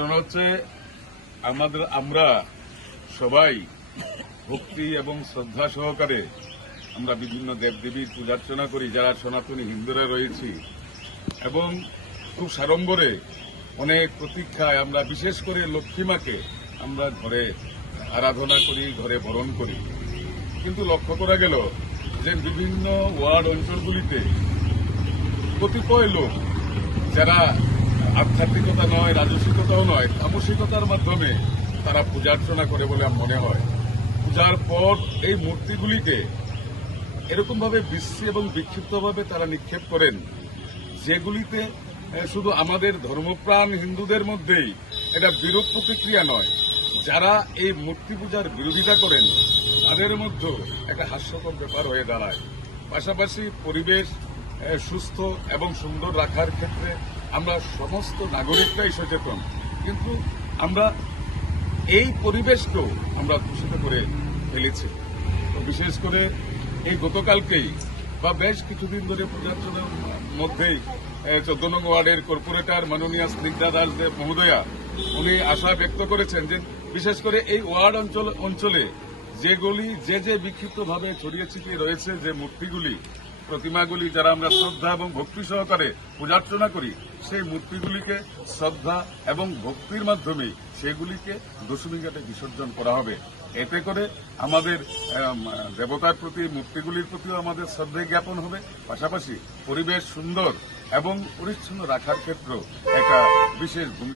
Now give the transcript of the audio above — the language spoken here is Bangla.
ঘটনা হচ্ছে, আমাদের, আমরা সবাই ভক্তি এবং শ্রদ্ধা সহকারে আমরা বিভিন্ন দেবদেবীর পূজার্চনা করি, যারা সনাতনী হিন্দুরা রয়েছি। এবং খুব সাড়ম্বরে অনেক প্রতীক্ষায় আমরা, বিশেষ করে লক্ষ্মীমাকে আমরা ঘরে আরাধনা করি, ঘরে বরণ করি। কিন্তু লক্ষ্য করা গেল যে বিভিন্ন ওয়ার্ড অঞ্চলগুলিতে কতিপয় লোক, যারা আধ্যাত্মিকতা নয়, রাজস্বিকতাও নয় তামসিকতার মাধ্যমে তারা পূজার্চনা করে বলে মনে হয়। পূজার পর এই মূর্তিগুলিকে এরকম ভাবে বিশ্রী এবং বিক্ষিপ্তভাবে তারা নিক্ষেপ করেন, যেগুলিতে শুধু আমাদের ধর্মপ্রাণ হিন্দুদের মধ্যেই এটা বিরূপ প্রতিক্রিয়া নয়। যারা এই মূর্তি পূজার বিরোধিতা করেন, তাদের মধ্যেও একটা হাস্যকর ব্যাপার হয়ে দাঁড়ায়। পাশাপাশি পরিবেশ সুস্থ এবং সুন্দর রাখার ক্ষেত্রে আমরা সমস্ত নাগরিকরাই সচেতন। কিন্তু আমরা এই পরিবেশকেও আমরা দূষিত করে ফেলেছি। বিশেষ করে এই গতকালকেই বা বেশ কিছুদিন ধরে পূজার্চনার মধ্যেই চোদ্দ নং ওয়ার্ডের কর্পোরেটর মাননীয় স্নিগ্ধা দাস দেব মহোদয়া, উনি আশা ব্যক্ত করেছেন যে বিশেষ করে এই ওয়ার্ড অঞ্চল, অঞ্চলে যেগুলি যে যে বিক্ষিপ্তভাবে ছড়িয়ে ছিটিয়ে রয়েছে যে মূর্তিগুলি প্রতিমাগুলি যারা আমরা শ্রদ্ধা এবং ভক্তি সহকারে পূজার্চনা করি, সেই মূর্তিগুলিকে শ্রদ্ধা এবং ভক্তির মাধ্যমে সেগুলিকে দশমী ঘাটে বিসর্জন করা হবে। এতে করে আমাদের দেবতার প্রতি, মূর্তিগুলির প্রতিও আমাদের শ্রদ্ধা জ্ঞাপন হবে। পাশাপাশি পরিবেশ সুন্দর এবং পরিচ্ছন্ন রাখার ক্ষেত্রেও একটা বিশেষ ভূমিকা